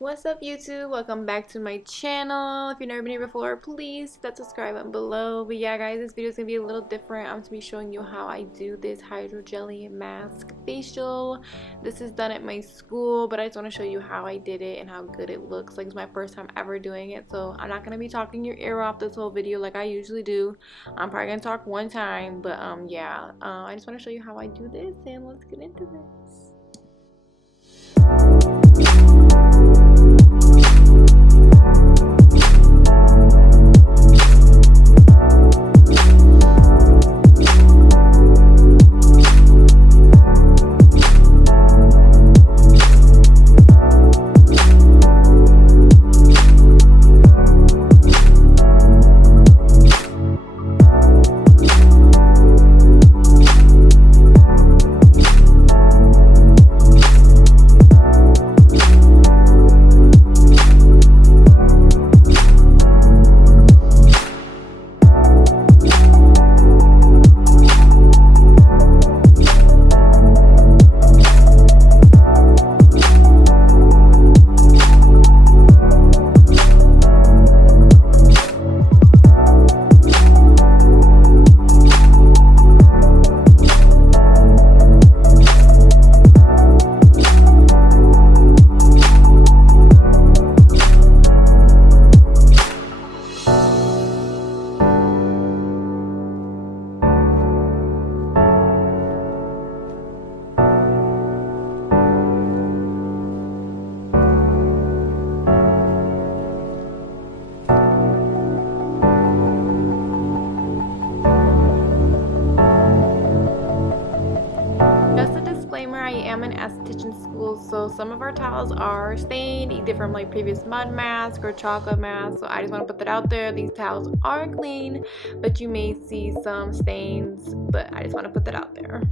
What's up YouTube? Welcome back to my channel. If you've never been here before, please hit that subscribe button below. But yeah guys, this video is going to be a little different. I'm going to be showing you how I do this Hydrojelly mask facial. This is done at my school, but I just want to show you how I did it and how good it looks. Like, it's my first time ever doing it, so I'm not going to be talking your ear off this whole video like I usually do. I'm probably going to talk one time, but yeah, I just want to show you how I do this, and let's get into this. I am an esthetician school, so some of our towels are stained, either from like previous mud mask or chocolate mask, so I just want to put that out there. These towels are clean, but you may see some stains, but I just want to put that out there.